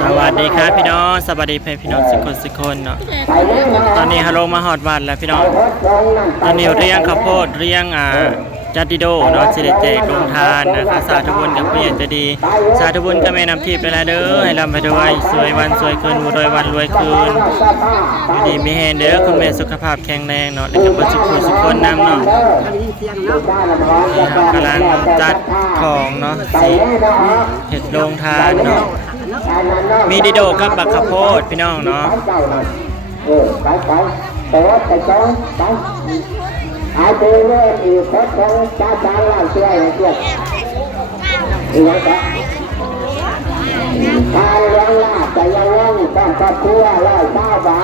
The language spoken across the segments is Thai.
สวัสดีครับพี่น้องสวัสดีพี่น้องสิคนเนาะตอนนี้ฮัลโหลมาฮอดวันแล้วพี่น้องตอนนี้เรียงข้าวโพดเรียงจัดดิโดเนาะสิได้แจกโรงทานนะคะสาธุบุญกับผู้ใหญ่ใจดีสาธุบุญกับแม่น้ำทิพย์เลยนะเด้อให้ร่ำให้รวยสวยวันสวยคืนรวยวันรวยคืนดีมีแฮงเด้อคุณแม่สุขภาพแข็งแรงเนาะและก็บ่สุขคนนำเนาะนี่ครับกำลังจัดของเนาะสิเฮ็ดโรงทานเนาะมีดิโดกับบักข้าวโพดพี่น้องเนาะไอ้ตัวนี้อีกคนของจ้าจ้าล่าเชื่อเชื่ออีกแล้วตายยังล่าแต่ยังว่องต้องครอบครัว109 บา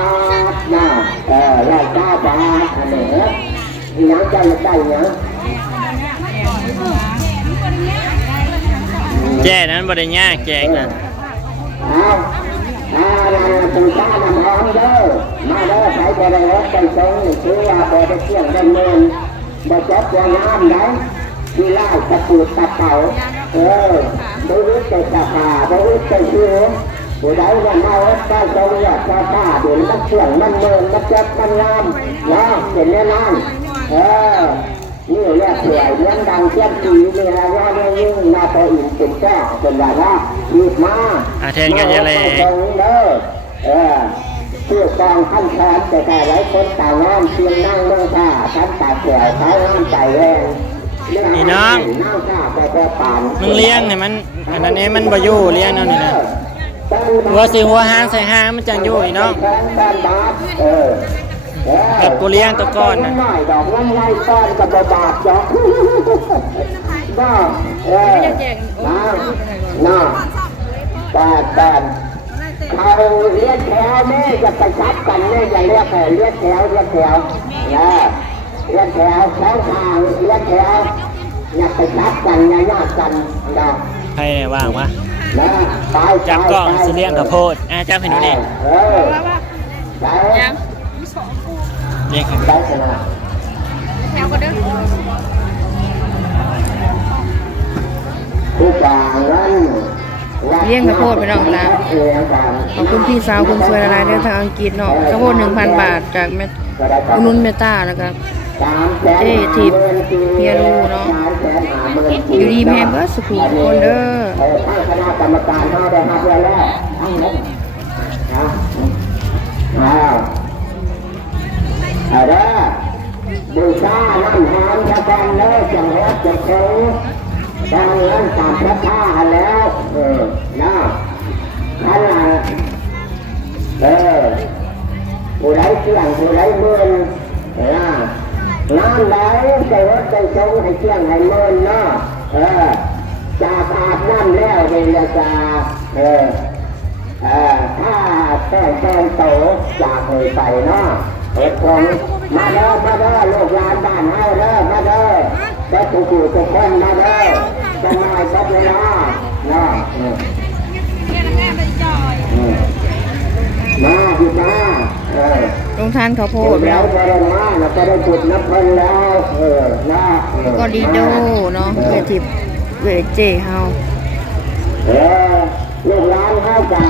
ทนะ109 บาทอันนี้ยังใจใจยังแจ้นั้นบ่ได้ยากแจกนะตุ่าน้ำหอมเด้อมาเด้อใครจะได้รถไปส่งชื่อว่าบ่ได้เที่ยงดำเนินบ่จับว่าน้ำได้ที่ไล่ตะปูตะเต่าบ่รู้ใจตะป่าบ่รู้ใจชื่อผู้ใดว่ามาวัดได้ส่งอยากจะป้าเดี๋ยวมันเที่ยงมันเนินมันจับมันงามนะเป็นแน่นอนนี่แหละสวยเลี้ยงดังเทียมสีนี่แหละว่าเรื่องยิ่งนาโตอินเป็นแก้เป็นว่าละหยุดมาแทนกันยังไงชื่อกองขั้นแทนแต่หลายคนต่างงานเพียงนั่งเมืองท่าชั้นตาเขียวเท้าน้ำใจแรงนี่น้องมึงเลี้ยงเนี่ยมันอันนั้นเนี่ยมันบ่อยู่เลี้ยงนั่นนี่นะหัวสิหัวหางใส่หางมันจังอยู่อีน้องแบบกูเลี้ยงตัวก้อนนะดอกน้ำไล่ต้อนกับบาดจอกน่าแต่เขาเลี้ยงแถวแม่จะไปชัดกันแม่อย่าเรียกเลี้ยงแถวนะเลี้ยงแถวแถวทางเลี้ยงแถวอย่าไปชัดกันอย่าญาติกันนะใครเนี่ยว่างวะจับกล้องสิเลี้ยงข้าวโพดจับให้หนูดิเลี้ยงข้าวโพดแถวก็เด้อเลี้ยงข้าวโพดไปน้องนะขอบคุณพี่สาวคุณสวยละลายเดินทางอังกฤษเนาะข้าวโพด 1,000 บาทจากนุ่นเมตาแล้วก็ทิพย์เฮียรูเนาะอยู่ดีแม่เบิร์ดสุขุมคนเด้อคณะกรรมการเขาได้มาเพื่อแล้วเด้อบูชาน้ำหอมชะกันเด้อจังหวัดจังหวัดดังนั้นตามพระท่าแล้วนะท่านผู้ใดเที่ยงผู้ใดเมื่นน้ำไหลใจวัดใจทรงให้เที่ยงให้เมื่นเนาะจากอาบน้ำแล้วเวลาจะถ้าแป้งโตจากเลยไปเนาะของมาเด้อลูกหลานบ้านเฮาเด้อมาเด้อแต่ทุกคนมาเด้อจะมาสักเวลาเนาะมาพี่จ้าลงทานข้าวโพดแล้วก็ได้มาแล้วก็ได้จุดนับเพิ่นแล้วก็ดีโดเนาะเวทิพย์เวเจเฮาลูกหลานเฮาจ้า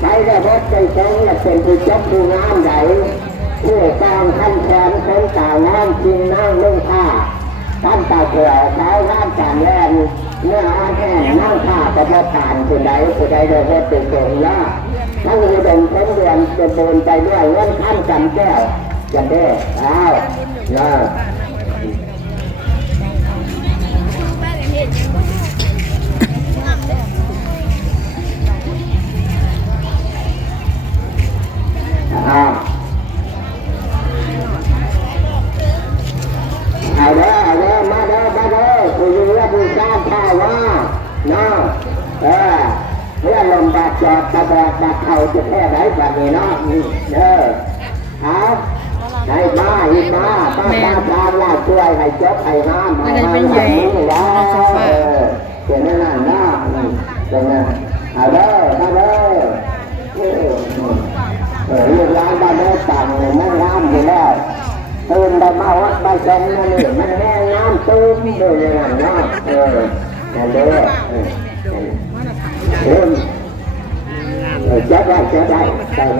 ใครได้รถใจทรงและเป็นผู้จับผู้งานใหญ่ผู้กองขั้นแขนคนต่างน้ำจริงนั่งนุ่งผ้าท่านตาเกลือเท้าน้ำจานแรงเนื้ออาแห้งนั่งผ้าประทับผ่านผู้ใดได้รถเป็นส่งละทั้งอุดมเต็มเดือนจะเดินไปด้วยเงินขั้นจำแก้วจะได้เอาเด้อมาเด้อผู้อยู่และผู้สร้างข้าวว่าเนาะเพื่อลมบาดจอดตะบกบาดเข่าจะแค่ไหนแบบนี้เนาะเอาได้มาอีกมาป้าจานลาช่วยให้จบให้น้ำให้เป็นใหญ่เป็นนั่นนะเป็นนั่นเอาเด้อมาเด้อลูกหลานบ้านเด้อต่างนั่งน้ำอยู่แล้วตื่นได้มาวัดไปชมนั่นนี่มันแม่น้ำตื่นเลยนั่นนะนั่นเด้อ จะได้ได้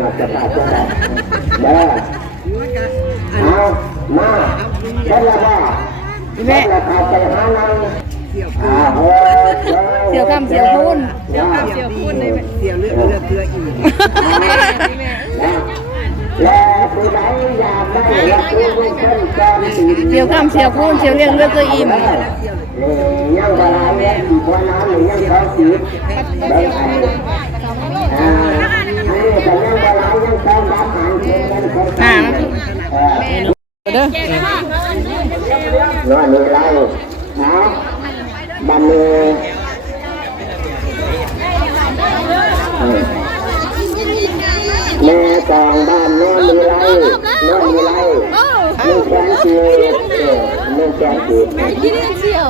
มาจะได้เด้อเอามาเจ้าละว่าแม่เราไปหาเราเสียวคำเสียวพูนเลยเสียวเลือดเกลืออีกแล้วผู้ใดอยากได้รับรู้เพิ่มเติมเสียวคำเสียวพูนเสียวเลี้ยงเลือดเกลืออิ่มยังบาลานเนี่ยอีกวันนั้นหรือยังเขาสีได้ไอ้แต่ยังบาลานยังเขาดับหันเชิงกันเขาทำเด้อน้อยนี่เรานะบันเนแม่กองบ้านน้อยมีไรน้อยมีไรนึ่งแกงจีนึ่งแกงจีเสี่ยว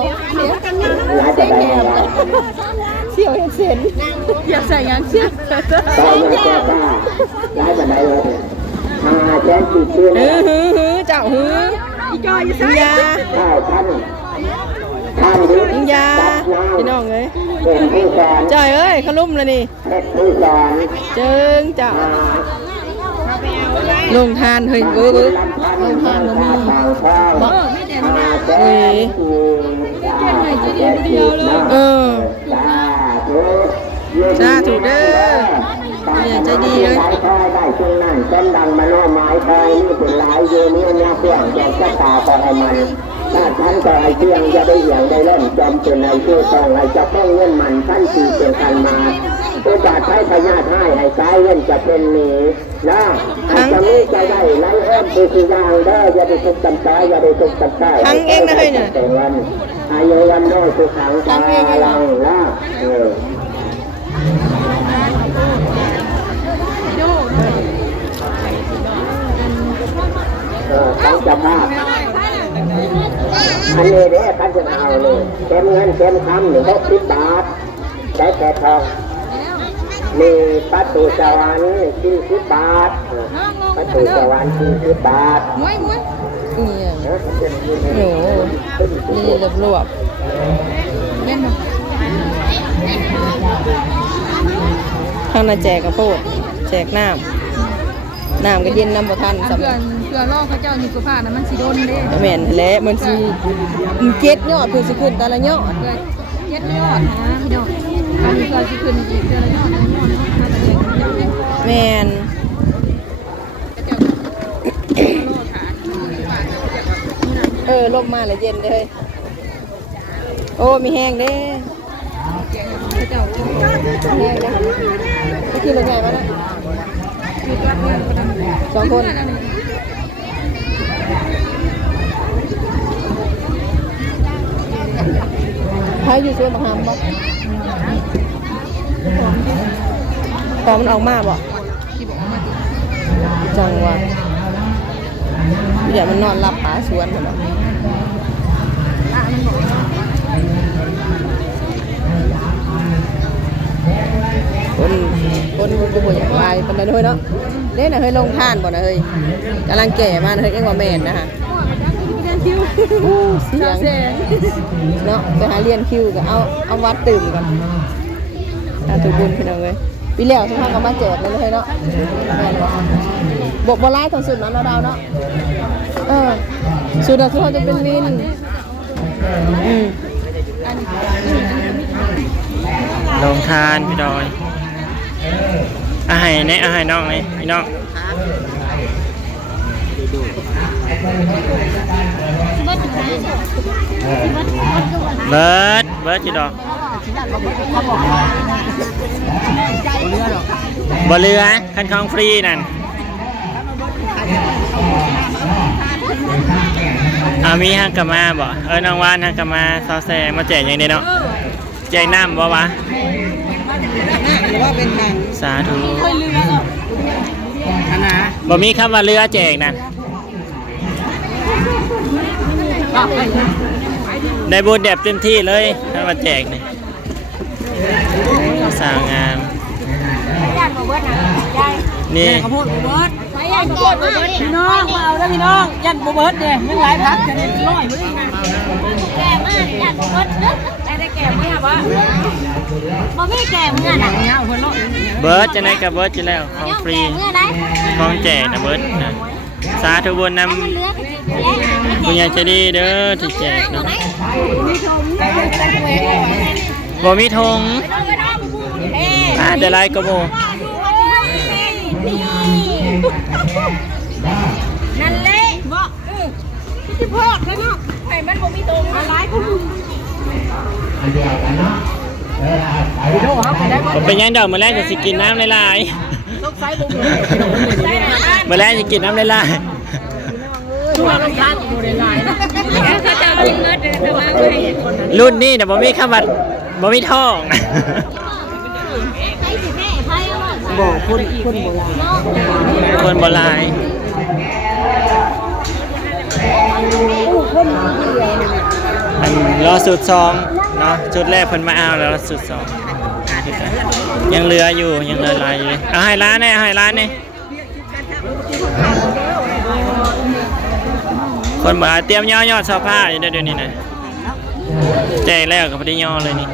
ร้านจะได้ไหมล่ะเสี่ยวเห็นเส้นอยากใส่งานเชี่ยตอนนี้แกป้าร้านจะได้เลยแกงจีชื่อเจ้าอีจอยใส่ยาข้าวท่านยิงยาพี่น้องเอ้ยจอยเอ้ยขลุ่มเลยนี่เจิงเจ้าลงทานเฮ้ยลงทานเรามีเฮ้ยจ้าถูกเด้อเนี่ยใจดีเลยได้ช่วงนั้นต้นดังมาโน้ไม้ไทยนี่เป็นหลายเยอะนี่เนี่ยเพื่อนแกจะตาต่อให้มันถ้าท่านก็ไอ้เที่ยงจะได้อย่างได้เล่นจอมเป็นไอ้ชื่อตองไอ้จะต้องเงินมันท่านสี่เป็นการมาโอกาสใช้พญาให้ไอ้สายเงินจะเป็นหนีนะอาจจะมีใจได้ไล่เอื้อมไปสิ่งอย่างได้อย่าได้ทุกข์กันตายอย่าได้ทุกข์กันตายทั้งเองนะเฮ้ยเนี่ยแต่เงินอายุวันน้อยสุขังตาลังนะเขาจะภาพอันนี้เนี่ยท่านจะเอาเลยเต็มเงินเต็มคำหนึ่ง60 บาทได้แต่ทองมีประตูสวรรค์40 บาทประตูสวรรค์40 บาทนี่โอ้นี่รวบข้างในแจกกระโปงแจกน้ำก็เย็นน้ำบ่ทันสำหรับเพื่อล่อเขาเจ้านี่กุผ้านะมันสิโดนเด้แม่นแหละมันสิเจ็ดยอดเพื่อสิขึ้นแต่ละยอดเจ็ดยอดนะพี่น้องอันนี้ก็สิขึ้นอีกแต่ละยอดแม่นลมมาเลยเย็นเลยโอ้มีแห้งเด้เจ้าแห้งนะก็คือเป็นไงวะนะ2 คนใครอยู่ช่วยบังคับบ่ตอนมันออกมาบ่จังวะเดี๋ยวมันนอนรับป่าสวนมันคนจะบ่อยากไปปานใดด้วยเนาะเด้น่ะเฮ้ยลงท่านบ่นะเฮ้ยกำลังแก่มาเฮ้ยเอ็งว่าแม่นนะฮะเสียงเนาะไปหาเรียนคิวก็เอาวัดตื่มกันถูกบุญพี่น้องเลยปีแล้วทุกท่านก็มาแจกเลยเนาะแม่นบ่บ่ไล่ทางสุดนั้นเราเนาะสุดทุกท่านจะเป็นวินลงทานพี่ดอยอาหารนี่อาหารน้องนี่พี่น้องเบิร์ดจีดอกบ่เรือคันคลองฟรีนั่นมีฮักกะมาบ่น้องวานฮักกะมาซอแซมาแจกอย่างนี้เนาะแจกน้ำบ่วะสาธุบ่มีคำว่าเรือแจกนั่นได้บุญแบบเต็มที่เลยถ้ามาแจกนี่สาวงามนี่พี่น้องมาเอาแล้วพี่น้องยันโบเบิร์ดเนี่ยยังหลายพักจะได้ร้อยเลยนะแก่มากยันโบเบิร์ดได้แก่เมื่อวะบ่มีแก่เมื่อน่ะเงาคนร้อย เบิร์ดจะไหนกับเบิร์ดจะแล้วของฟรีของแจกนะเบิร์ดนะสาธุบุญนำคุณยายใจดีเด้อที่แจกเนาะบ่มีธงเดี๋ยวไล่กระโม นั่นแหละบอกที่พ่อแล้วเนาะไข่มันบ่มีตรงอะไรก็มึง ผมเป็นยังดอกมาแรกจะสิกินน้ำลายๆมาแรกจะกินน้ำลาย ช่วยรสชาติดูได้หลายนะ เขาจะกินเงินเดือนละวันเลย ๆรุ่นนี้นะบ่มีข้าวบัดบ่มีทอง ใครสิแม่ใครเอา บอกคนโบราณ คนโบราณอันรอสูตรซองเนาะชุดแรกเพิ่นมาเอาแล้วสูตรซองยังเหลืออยู่ยังเหลือหลายอยู่เลยเอาให้ร้านนี่ให้ร้านนี่คนบอกเตรียมย่อยอดเสื้อผ้าอยู่เดี๋ยวนี้นะแจกแล้วก็พอดีย่อเลยนี่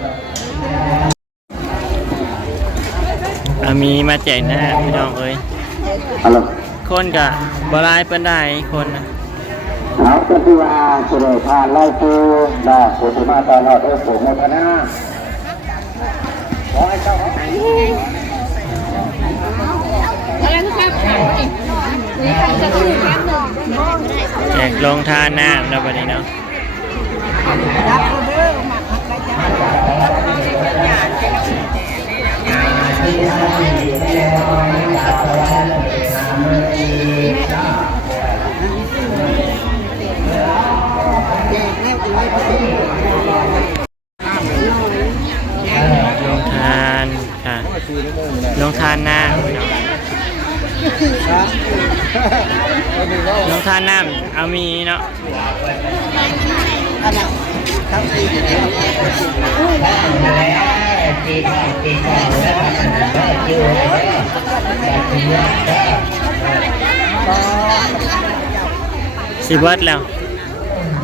มีมาแจกนะพี่น้องเอ้ยคนกับบรายเป็นได้คนนะ เอาก็คือว่าสุดท้ายไล่ปูดอกสุดมาตลอดโสมธนาขอให้เจ้า แจกลงทานน้ำแล้วบัดนี้เนาะลงทานค่ะลงทานน้ำลงทานน้ำเอามีเนาะสิเบิร์ดแล้ว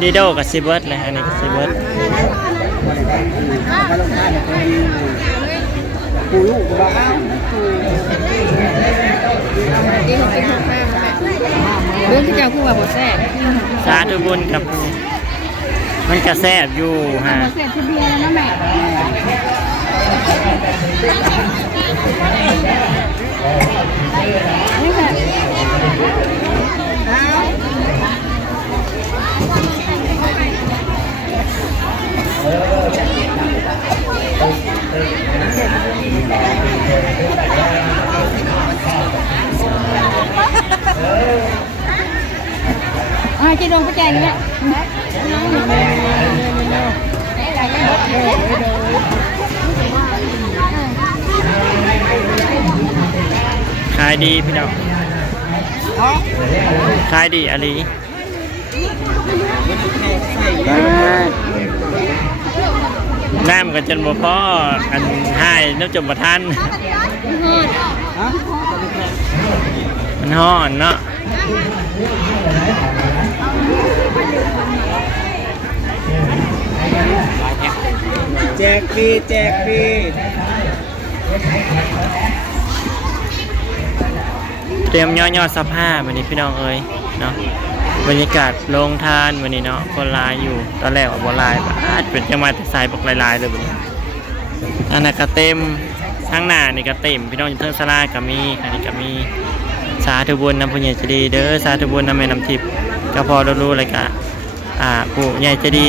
ดีโดกับสิเบิร์ดเลยอันนี้สิเบิร์ด ปูลูกบ้า เรื่องที่เจ้าคู่ว่าบ่แซ่บ สาธุบุญกับมันกระแซบอยู่ฮะ แซ่บที่เบียร์นะแม่นี่ค่ะ จะโดนกระจายเนี่ย ขายดีพี่น้องขายดีอะไรน้ำกันจนบ่พออันให้น้ำจมประทันมันห่อนเนาะแจกฟรีแจกฟรี เตรียมย่อๆสภาพวันนี้พี่น้องเอ้ยเนาะบรรยากาศโรงทานวันนี้เนาะคนลายอยู่ตอนแรกว่าบ่ลายอาจเป็นจังหวัดสายบอกลายๆเลยวันนี้อันนั้นก็เต็มทั้งหน้านี่ก็เต็มพี่น้องอยู่เทิงศาลาก็มีอันนี้ก็มีสาธุบุญนำผู้ใหญ่ใจดีเด้อสาธุบุญนำแม่น้ำทิพย์ก็พอรู้ๆเลยก็ผู้ใหญ่ใจดี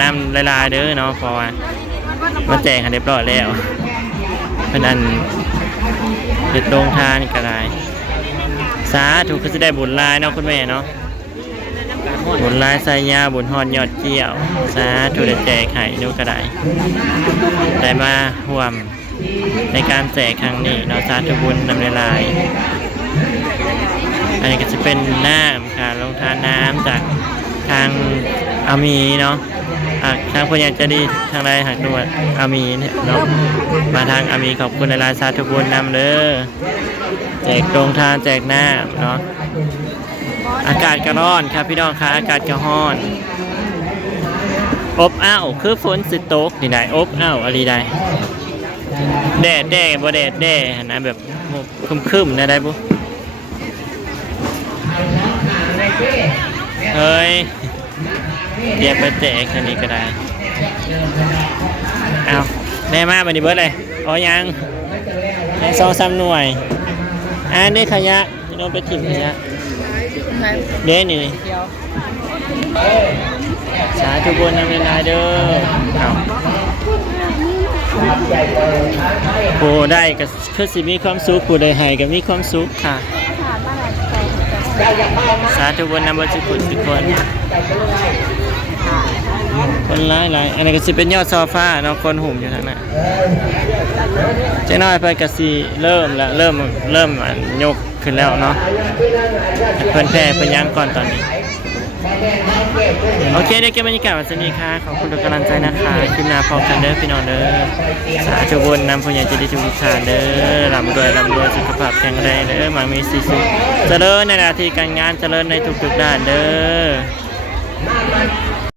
นำลายๆเด้อเนาะเพราะว่ามาแจกให้เรียบร้อยแล้วเพิ่นอันเด็ดโรงทานก็ได้สาธุคือจะได้บุญลายเนาะคุณแม่เนาะบุญลายใส่ยาบุญหอดยอดเกี่ยวสาธุได้แจกไข่นูก็ได้ได้มาร่วมในการแจกครั้งนี้เนาะสาธุบุญนำลายอันนี้ก็จะเป็นน้ำค่ะลงทานน้ำจากทางอามีเนาะทางพญาจะดีทางใดหักด้วยอามีเนาะมาทางอามีขอบคุณในลายสาธุบุญนำเด้อแจกตรงทานแจกหน้าเนาะอากาศก็ร้อนครับพี่น้องค่ะอากาศก็ร้อนอบอ้าวคือฝนสิตกนี่ได้อบอ้าวอะไรได้ แดดบ่แดดหั่นนะแบบครึมๆได้บ่เฮ้ยเดี๋ยวไปแจกคันนี้ก็ได้เอาได้มาบัดนี้เบิดเลยอ๋อยัง2-3 หน่วยนี่ขยะพี่น้องไปถิ่มขยะเด้นี่สาธุบุญนำเวลาเด้อเอาผู้ได้ก็คือสิมีความสุขผู้ได้ให้ก็มีความสุขค่ะสาธุบุญนำบุญทุกคนคนหลายอันนี้ก็สิเป็นยอดโซฟาเนาะคนหุ่มอยู่ทางนั้นเจ้น้อยไปก็สิเริ่มยกขึ้นแล้วเนาะเพิ่นแพ้เพิ่นย่างก่อนตอนนี้โอเคได้เก็บบรรยากาศวันนี้ค่ะขอบคุณทุกกำลังใจนะคะคลิปหน้าพบกันเด้อพี่น้องเด้อสาธุบุญนำผู้ใหญ่ใจดีทุกท่านเด้อร่ำรวยสุขภาพแข็งแรงเด้อมั่งมีสีสุขเจริญในหน้าที่การงานเจริญในทุกๆด้านเด้อ